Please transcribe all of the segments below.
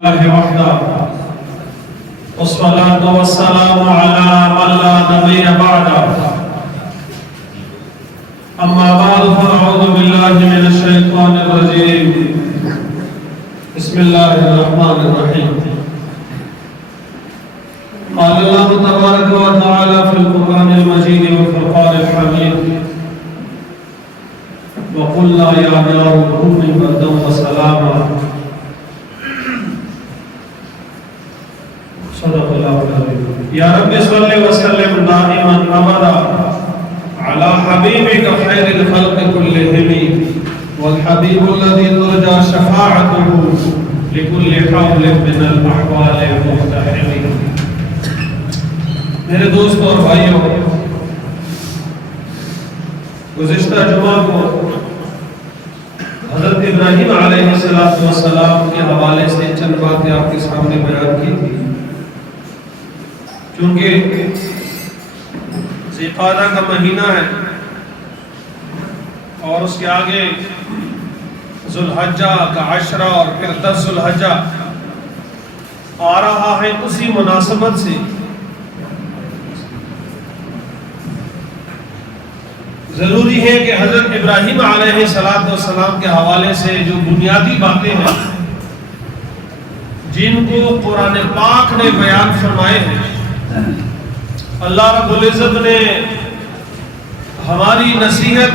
الله وحده والصلاة والسلام على من لا نبي بعده أما بعد فأعوذ بالله من الشيطان الرجيم بسم الله الرحمن الرحيم قال الله تبارك وتعالى في القرآن المجيد والفرقان الحميد وقلنا يا نار كوني بردا وسلاما صدق الله العظيم يا رب صل وسلم دائما ابدا على حبيبك خير الخلق كلهم والحبيب الذي ترجى شفاعته لكل حول من الاحوال المقتحم. میرے دوستوں اور بھائیوں، گزشتہ جمعہ کو حضرت ابراہیم علیہ السلام کے حوالے سے چند باتیں آپ کے سامنے بیان کی تھی. چونکہ ذی القعدہ کا مہینہ ہے اور اس کے آگے ذو الحجہ کا عشرہ اور پھر 10 ذو الحجہ آ رہا ہے، اسی مناسبت سے ضروری ہے کہ حضرت ابراہیم علیہ السلام کے حوالے سے جو بنیادی باتیں ہیں جن کو قرآن پاک نے بیان فرمائے ہیں، اللہ رب العزت نے ہماری نصیحت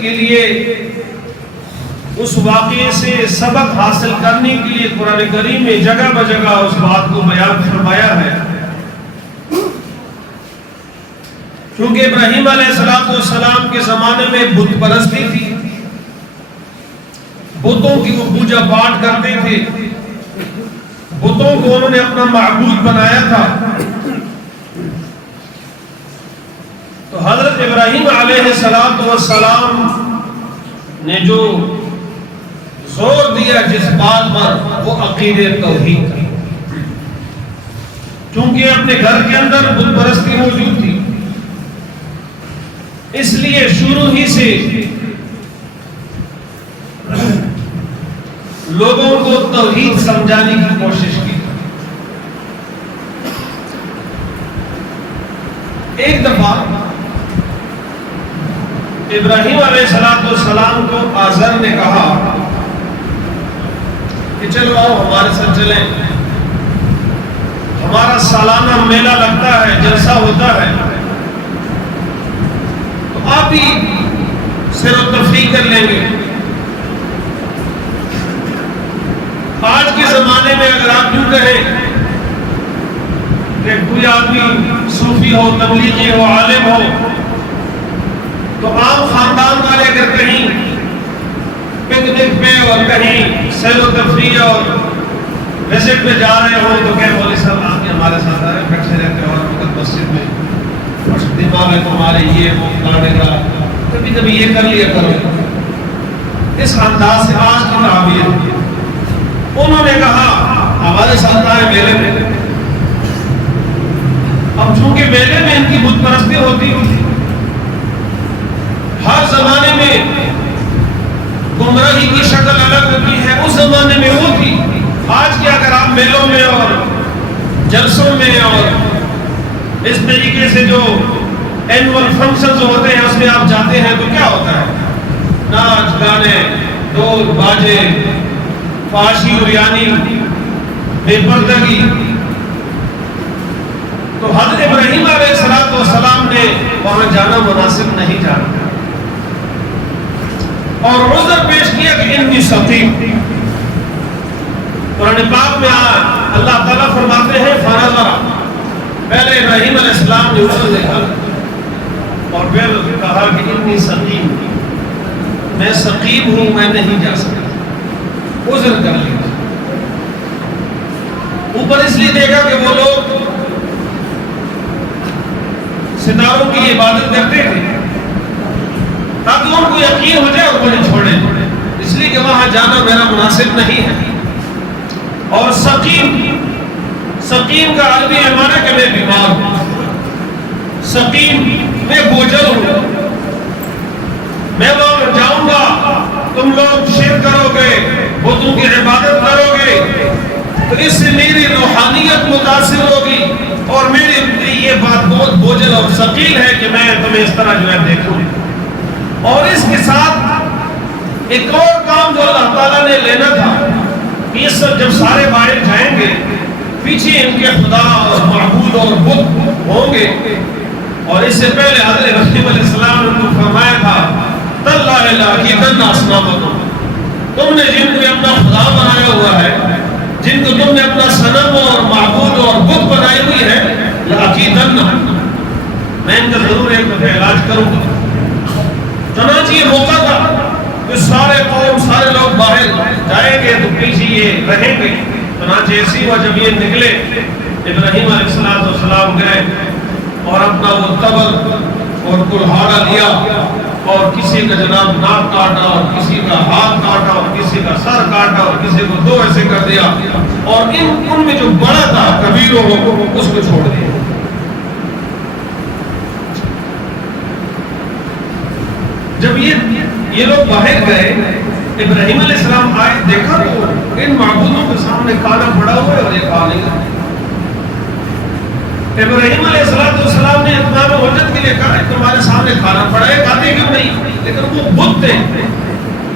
کے لیے اس واقعے سے سبق حاصل کرنے کے لیے قرآن کریم میں جگہ بجگہ اس بات کو بیان فرمایا ہے. کیونکہ ابراہیم علیہ السلام کے زمانے میں بت پرستی تھی، بتوں کی وہ پوجا پاٹ کرتے تھے، بتوں کو انہوں نے اپنا معبود بنایا تھا. تو حضرت ابراہیم علیہ السلام نے جو زور دیا جس بات پر، وہ عقیدہ توحید تھی. چونکہ اپنے گھر کے اندر بت پرستی موجود تھی، اس لیے شروع ہی سے لوگوں کو توحید سمجھانے کی کوشش کی. ایک دفعہ ابراہیم علیہ السلام کو آزر نے کہا کہ چلو آؤ ہمارے ساتھ چلیں، ہمارا سالانہ میلہ لگتا ہے، جلسہ ہوتا ہے، تو آپ بھی سیر و تفریح کر لیں گے. آج کے زمانے میں اگر آپ یوں کہیں کہ کوئی آدمی صوفی ہو، تبلیغی ہو، عالم ہو، تو عام خاندان والے اگر کہیں پکنک پہ اور کہیں سیر و تفریح اور وزٹ پہ جا رہے ہو تو کہ مولوی صاحب آپ کے ہمارے ساتھ آئے، بیٹھے رہتے اور وقت مسجد میں دماغ ہے تمہارے یہ وہ لانے کا، کبھی کبھی یہ کر لیا کرو. اس انداز سے آج کی تعبیر انہوں نے کہا ہمارے ساتھ آئے میلے میں. اب چونکہ میلے میں ان کی بت پرستی ہوتی تھی، ہر زمانے میں گمراہی کی شکل الگ ہوتی ہے، اس زمانے میں وہ تھی. آج کے اگر آپ میلوں میں اور جلسوں میں اور اس طریقے سے جو اینول فنکشنز ہوتے ہیں اس میں آپ جاتے ہیں تو کیا ہوتا ہے؟ ناچ گانے، ڈول باجے، فحاشی اریانی، بے پردگی. تو حضرت ابراہیم علیہ السلام نے وہاں جانا مناسب نہیں جانا اور عذر پیش کیا کہ انی سقیم. قرآن پاک میں اللہ تعالیٰ فرماتے ہیں فنظر، پہلے ابراہیم علیہ السلام نے عذر دیکھا اور پھر کہا کہ انی سقیم، میں سقیم ہوں، میں نہیں جا سکتا. عذر کر لیا. اوپر اس لیے دیکھا کہ وہ لوگ ستاروں کی عبادت کرتے تھے تاکہ ان کو یقین ہو جائے اور مجھے چھوڑیں، اس لیے کہ وہاں جانا میرا مناسب نہیں ہے. اور سقیم کا عربی معنی کہ میں بیمار ہوں، سقیم میں بوجھل ہوں، میں وہاں جاؤں گا تم لوگ شرک کرو گے، بتوں کی عبادت کرو گے، تو اس سے میری روحانیت متاثر ہوگی اور میرے لیے یہ بات بہت بوجھل اور ثقیل ہے کہ میں تمہیں اس طرح جو ہے دیکھوں. اور اس کے ساتھ ایک اور کام جو اللہ تعالیٰ نے لینا تھا کہ اس وقت جب سارے باہر جائیں گے پیچھے ان کے خدا اور معبود اور بت ہوں گے. اور اس سے پہلے حضرت ابراہیم علیہ السلام نے ان کو فرمایا تھا تاللہ لأکیدن اصنامکم، تم نے جن کو اپنا خدا بنایا ہوا ہے، جن کو تم نے اپنا صنم اور معبود اور بت بنائی ہوئی ہے، لأکیدن، میں ان کا ضرور ایک دفعہ علاج کروں گا. چنانچہ یہ موقع تھا کہ سارے قوم سارے لوگ باہر جائیں گے تو پیچھے یہ رہیں گے. چنانچہ ایسی ہوا جب یہ نکلے ابراہیم علیہ السلام گئے اور اپنا وہ تبر اور کلہاڑا لیا اور کسی کا جناب ناک کاٹا اور کسی کا ہاتھ کاٹا اور کسی کا سر کاٹا اور کسی کو دو ایسے کر دیا اور ان میں جو بڑا تھا کبیروں اس کو چھوڑ دیا. جب یہ لوگ باہر گئے ابراہیم علیہ السلام آئے دیکھا تو ان معبودوں کے سامنے کھانا پڑا ہوا ہے اور یہ کھا نہیں رہا. ابراہیم علیہ السلام نے اتمام حجت کے لیے کہا تمہارے سامنے کھانا پڑا ہے کھاتے کیوں نہیں؟ لیکن وہ بت تھے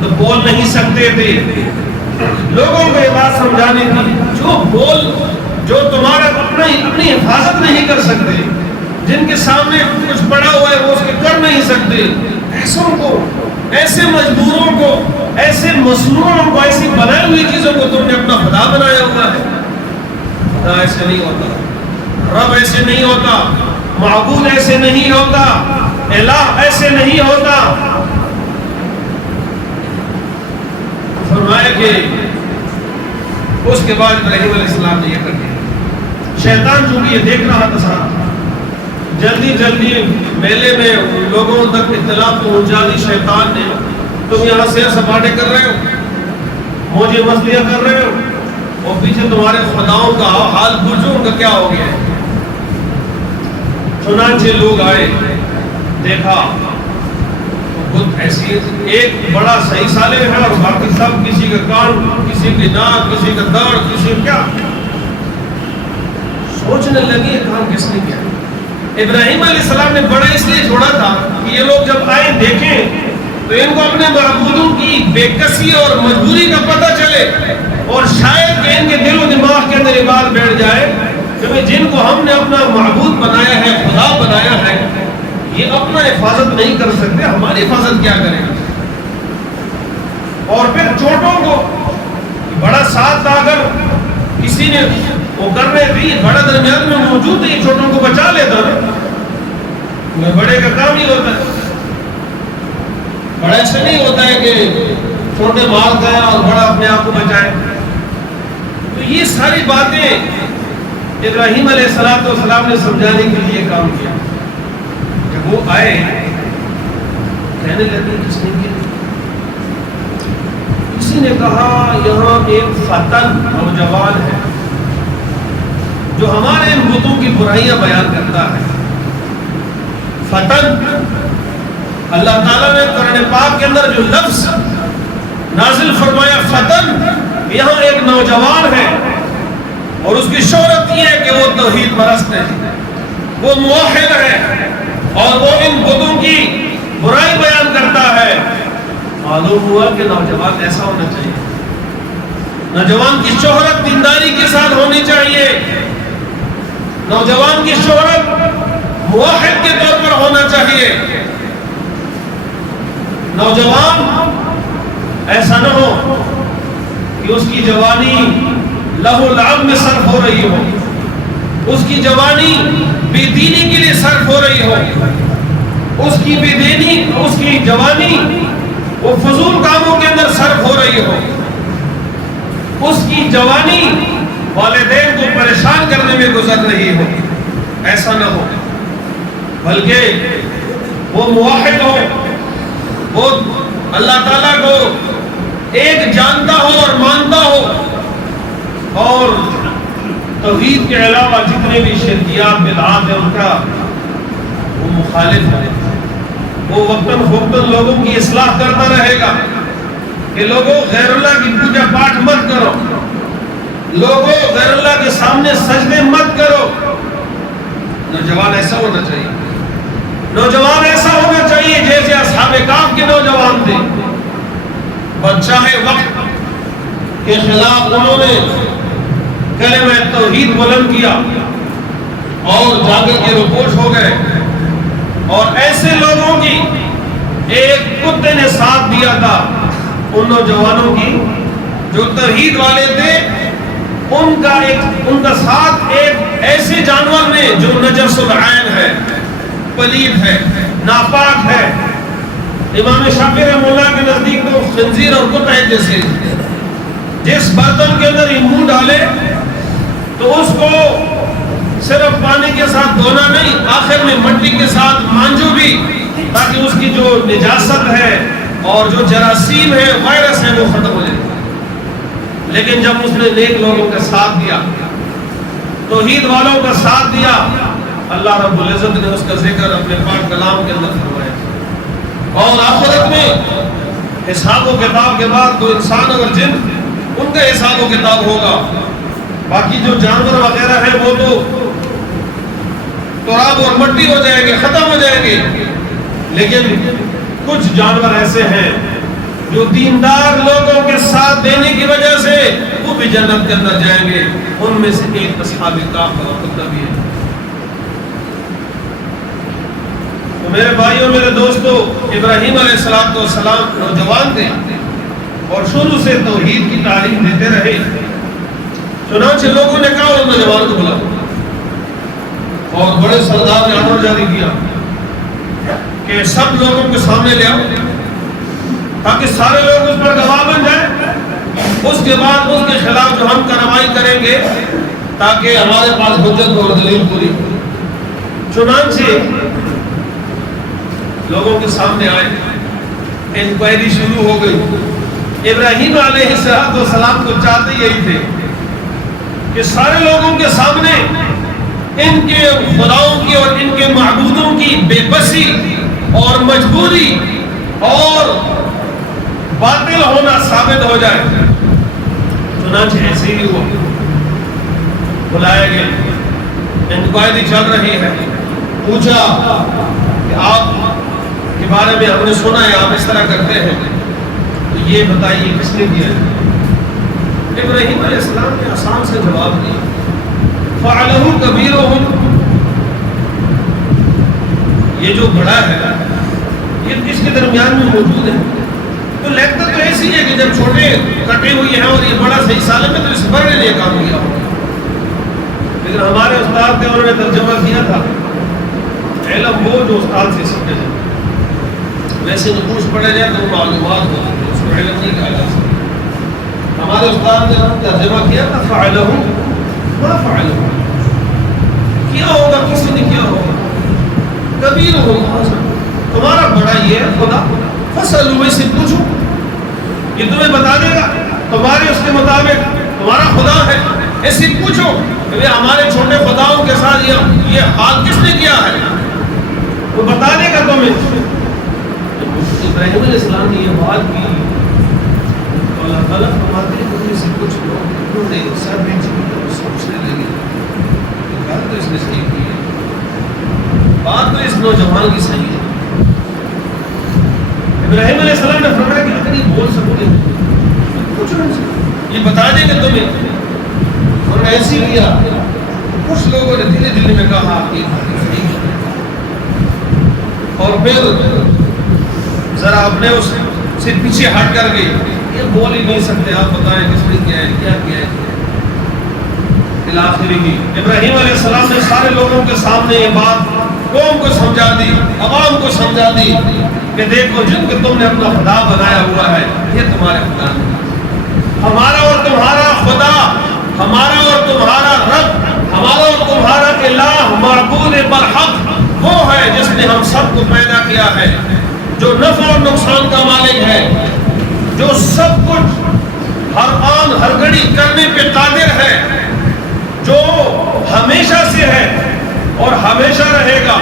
تو بول نہیں سکتے تھے. لوگوں کو یہ بات سمجھانی تھی جو تمہارا اپنی حفاظت نہیں کر سکتے، جن کے سامنے کچھ پڑا ہوا ہے وہ اس کے کر نہیں سکتے، ایسوں کو، ایسے مجبوروں کو، ایسے مصنوعوں کو، ایسی بنائی ہوئی چیزوں کو تم نے اپنا خدا بنایا ہوا ہے. خدا ایسے نہیں ہوتا، رب ایسے نہیں ہوتا، معبود ایسے نہیں ہوتا، الہ ایسے نہیں ہوتا. فرمایا کہ اس کے بعد ابراہیم علیہ السلام نے یہ کر دیا. شیطان چونکہ یہ دیکھ رہا تھا جلدی میلے میں لوگوں تک اطلاع پہنچا دی شیطان نے، تم یہاں سیر سپاٹے کر رہے ہو، موجے مستیاں کر رہے ہو اور پیچھے تمہارے خداؤں کا حال پوچھو ان کا کیا ہو گیا ہے. چنانچہ لوگ آئے دیکھا خود ایسی ایک بڑا صحیح سالم ہے اور باقی سب کسی کا کان، کسی کی ناک، کسی کا داڑھ، کسی کا کیا. سوچنے لگی یہ کام کس نے کیا. ابراہیم علیہ السلام نے بڑا اس لیے چھوڑا تھا کہ یہ لوگ جب آئے دیکھیں تو ان کو اپنے معبودوں کی بے کسی اور مجبوری کا پتہ چلے اور شاید کہ ان کے دل و دماغ کے اندر یہ بات بیٹھ جائے کہ جن کو ہم نے اپنا معبود بنایا ہے، خدا بنایا ہے، یہ اپنا حفاظت نہیں کر سکتے، ہماری حفاظت کیا کریں گے. اور پھر چھوٹوں کو بڑا ساتھ تھا، اگر کسی نے وہ کر رہے تھے بڑا درمیان میں موجود ہے، چھوٹوں کو بچا لیتا نا. بڑے کا کام ہی ہوتا ہے، بڑا ایسا نہیں ہوتا ہے کہ چھوٹے مار گئے اور بڑا اپنے آپ کو بچائے. تو یہ ساری باتیں ابراہیم علیہ السلام نے سمجھانے کے لیے کام کیا. جب وہ آئے کہنے لگے کس نے کیا؟ کسی نے کہا یہاں ایک فتن نوجوان ہے جو ہمارے ان بتوں کی برائیاں بیان کرتا ہے. فتن، اللہ تعالیٰ نے قرآن پاک کے اندر جو لفظ نازل فرمایا فتن، یہاں ایک نوجوان ہے اور اس کی شہرت یہ ہے کہ وہ توحید پرست ہے، وہ موحد ہے اور وہ ان بتوں کی برائی بیان کرتا ہے. معلوم ہوا کہ نوجوان ایسا ہونا چاہیے، نوجوان کی شہرت دینداری کے ساتھ ہونی چاہیے، نوجوان کی شہرت موحد کے طور پر ہونا چاہیے. نوجوان ایسا نہ ہو کہ اس کی جوانی لہو لعب میں صرف ہو رہی ہو، اس کی جوانی بے دینی کے لیے صرف ہو رہی ہو، اس کی بے دینی، اس کی جوانی وہ فضول کاموں کے اندر صرف ہو رہی ہو، اس کی جوانی والدین کو پریشان کرنے میں گزر رہی ہو. ایسا نہ ہو، بلکہ وہ موحد ہو، وہ اللہ تعالیٰ کو ایک جانتا ہو اور مانتا ہو اور توحید کے علاوہ جتنے بھی شرکیات بدعات ہیں ان کا وہ مخالف ہے. وہ وقتاً فوقتاً لوگوں کی اصلاح کرتا رہے گا کہ لوگوں غیر اللہ کی پوجا پاٹ مت کرو، لوگوں غیر اللہ کے سامنے سجدے مت کرو. نوجوان ایسا ہونا چاہیے, نوجوان ایسا ہونا چاہیے جیسے اصحاب کہف کے نوجوان تھے. بادشاہ وقت کے خلاف انہوں نے کلمہ توحید بلند کیا اور جا کر کے روپوش ہو گئے. اور ایسے لوگوں کی ایک کتے نے ساتھ دیا تھا, ان نوجوانوں کی جو توحید والے تھے, ان کا ساتھ ایک ایسے جانور نے جو نجس العین ہے, پلید ہے, ناپاک ہے. امام شافعی رحمہ اللہ کے نزدیک تو خنزیر اور کتا ہے جیسے, جس برتن کے اندر یہ منہ ڈالے تو اس کو صرف پانی کے ساتھ دھونا نہیں, آخر میں مٹی کے ساتھ مانجو بھی, تاکہ اس کی جو نجاست ہے اور جو جراثیم ہے, وائرس ہے, وہ ختم ہو جائے. لیکن جب اس نے نیک لوگوں کا ساتھ دیا, توحید والوں کا ساتھ دیا, اللہ رب العزت نے اس کا ذکر اپنے پاک کلام کے اندر فرمایا. اور آخرت میں حساب و کتاب کے بعد تو انسان اور جن, ان کا حساب و کتاب ہوگا. باقی جو جانور وغیرہ ہیں وہ تو تراب اور مٹی ہو جائیں گے, ختم ہو جائیں گے. لیکن کچھ جانور ایسے ہیں جو دیندار لوگوں کے ساتھ دینے کی وجہ سے وہ بھی جنت کے اندر جائیں گے. ان میں سے ایک اصحاب کہف کا کتا بھی ہے. تو میرے بھائیوں, میرے دوستو, ابراہیم علیہ السلام نوجوان تھے اور شروع سے توحید کی تعلیم دیتے رہے. چنانچہ لوگوں نے کہا اس نوجوان کو بلاؤ, اور بڑے سردار نے آرڈر جاری کیا کہ سب لوگوں کے سامنے لے آؤ تاکہ سارے لوگ اس پر گواہ بن جائیں. اس کے بعد اس کے خلاف جو ہم کارروائی کریں گے تاکہ ہمارے پاس حجت اور دلیل پوری. چنانچہ لوگوں کے سامنے آئے, انکوائری شروع ہو گئی. ابراہیم علیہ السلام کو چاہتے یہی تھے کہ سارے لوگوں کے سامنے ان کے خداؤں کی اور ان کے معبودوں کی بے بسی اور مجبوری اور باطل ہونا ثابت ہو جائے. چنانچہ ایسے ہی ہوا, بلائے گئے, انکوائری چل رہی ہے. پوچھا کہ آپ کے بارے میں ہم نے سنا ہے آپ اس طرح کرتے ہیں, تو یہ بتائیے کس نے کیا ہے. ابراہیم علیہ السلام نے آسان سے جواب دیا, فعلہ کبیرہم, یہ جو بڑا ہے یہ اس کے درمیان میں موجود ہے. تو لگتا تو ایسی ہے کہ جب چھوٹے کٹے ہوئی ہیں اور یہ بڑا صحیح سالم ہے تو اس بڑے نے یہ کام کیا ہوگا. لیکن ہمارے استاد نے انہوں نے ترجمہ کیا تھا, علم وہ جو استاد سے سیکھے جائے. ویسے نقوش پڑھے جائے تو معلومات ہوتی ہے, اس کو علم نہیں کہا جا سکتا. ہمارے استاد نے ترجمہ کیا تھا فعلہ ما فعلہ, کیا ہوگا کسی نے کیا ہوگا. کبیرہم, تمہارا بڑا یہ ہے خدا, فسألوا, سے پوچھو, یہ تمہیں بتا دے گا. تمہارے اس کے مطابق تمہارا خدا ہے, ایسے پوچھو کہ ہمارے چھوٹے خداؤں کے ساتھ یہ حال کس نے کیا ہے, وہ بتا دے گا تمہیں. ابراہیم علیہ السلام نے یہ بات کی, اللہ تعالیٰ فرماتے ہیں تم سے کچھ لوگ انہوں نے سر بیچ کی سوچنے لگے, بات تو اس نے صحیح کی ہے, بات تو اس نوجوان کی صحیح ہے. ابراہیم علیہ السلام نے فرمایا کہ اگر یہ بول سکو گے پوچھو ان سے, یہ بتا دیں گے تمہیں. انہوں نے ایسی کیا, کچھ لوگوں نے دھیرے دھیرے میں کہا یہ بات صحیح ہے, اور پھر ذرا اپنے اس سے پیچھے ہٹ کر گئی, یہ بول ہی نہیں سکتے, آپ بتائیں کس نے کیا ہے, کیا کیا ہے. بالآخر ہی ابراہیم علیہ السلام نے سارے لوگوں کے سامنے یہ بات قوم کو سمجھا دی, عوام کو سمجھا دی کہ دیکھو جن کو تم نے اپنا خدا بنایا ہوا ہے یہ تمہارے خدا نہیں. ہمارا اور تمہارا خدا, ہمارا اور تمہارا رب, ہمارا اور تمہارا الہ معبود برحق وہ ہے جس نے ہم سب کو پیدا کیا ہے, جو نفع اور نقصان کا مالک ہے, جو سب کچھ ہر آن ہر گھڑی کرنے پہ قادر ہے, جو ہمیشہ سے ہے اور ہمیشہ رہے گا,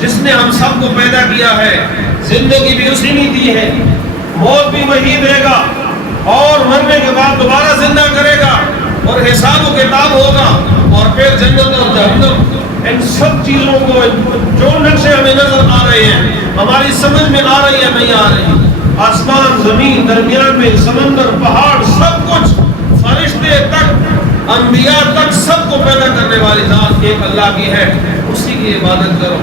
جس نے ہم سب کو پیدا کیا ہے. زندگی بھی اسی نے دی ہے, موت بھی وہی دے گا, اور مرنے کے بعد دوبارہ زندہ کرے گا. اور حساب و کتاب ہوگا، اور پھر جنت اور جہنم۔ ان سب چیزوں کو جو نقشے ہمیں نظر آ رہے ہیں، ہماری سمجھ میں آ رہی ہے نہیں آ رہی، آسمان زمین درمیان میں سمندر پہاڑ سب کچھ، فرشتے تک انبیاء تک سب کو پیدا کرنے والی ذات ایک اللہ کی ہے۔ اسی کی عبادت کرو،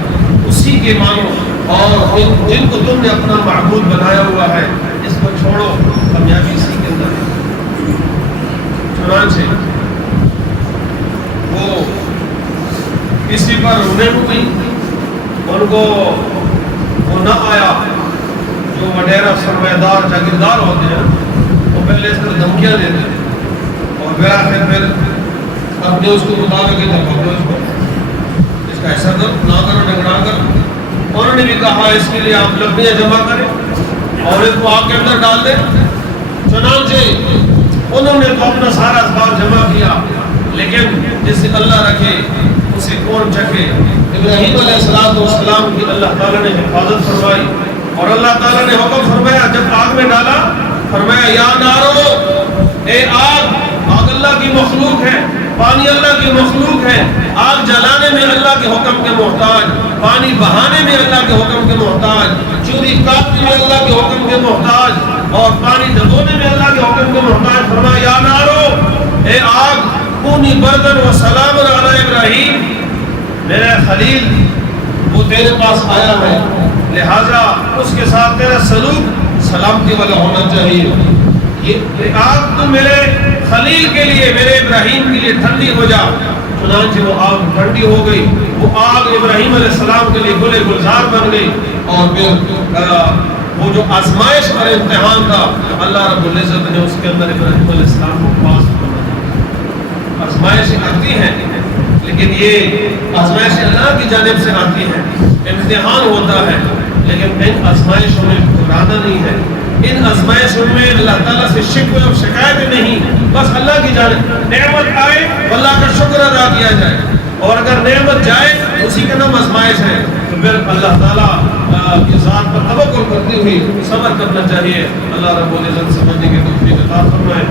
اسی کے مانو، اور جن کو تم نے اپنا معبود بنایا ہوا ہے اس کو چھوڑو، کامیابی اسی کے اندر ہے۔ چنانچہ وہ کسی پر رونے ہوئی، ان کو وہ نہ آیا، جو وڈیرا سرمایہ جاگیردار ہوتے ہیں وہ پہلے اس کو دھمکیاں دیتے ہیں، اور پھر اپنے اس کو مطابق اس کا ایسا کر نہ کرو نگڑا کر۔ انہوں نے بھی کہا اس کے لیے آپ لکڑیاں جمع کریں اور اس کو آگ کے اندر ڈال دیں۔ چنانچہ انہوں نے تو اپنا سارا اسباب جمع کیا، لیکن جسے اللہ رکھے اسے کون چکے۔ ابراہیم علیہ السلام کی اللہ تعالیٰ نے حفاظت فرمائی، اور اللہ تعالیٰ نے حکم فرمایا جب آگ میں ڈالا، فرمایا یا نارو، اے آگ، آگ اللہ کی مخلوق ہے، پانی اللہ کی مخلوق ہے، آگ جلانے میں اللہ کے حکم کے محتاج، پانی بہانے میں اللہ کے حکم کے محتاج، چوری کاٹنے میں اللہ کے حکم کے محتاج، اور پانی دبونے میں اللہ کے حکم کے محتاج۔ فرمایا یا نارو، اے آگ، کونی بردن و سلام علی ابراہیم، میرا خلیل وہ تیرے پاس آیا ہے، لہذا اس کے ساتھ تیرا سلوک سلامتی والا ہونا چاہیے۔ یہ آگ تو میرے خلیل کے لیے، میرے ابراہیم کے لیے ٹھنڈی ہو جا۔ چنانچہ وہ آگ ٹھنڈی ہو گئی، وہ آگ ابراہیم علیہ السلام کے لیے گلے گلزار بن گئی، اور پھر وہ جو آزمائش اور امتحان تھا اللہ رب العزت نے اس کے اندر ابراہیم علیہ السلام کو پاس کرنا۔ آزمائش آتی ہیں، لیکن یہ آزمائش اللہ کی جانب سے آتی ہے، امتحان ہوتا ہے، لیکن ان آزمائشوں میں گھبرانا نہیں ہے، ان آزمائشوں میں اللہ تعالیٰ سے شکوے اور شکایتیں نہیں، بس اللہ کی جانب نعمت آئے اللہ کا شکر ادا کیا جائے، اور اگر نعمت جائے اسی کا نام آزمائش ہے، تو پھر اللہ تعالیٰ کی ذات پر توکل کرتے ہوئے صبر کرنا چاہیے۔ اللہ رب العزت سمجھنے کی توفیق عطا فرمائے۔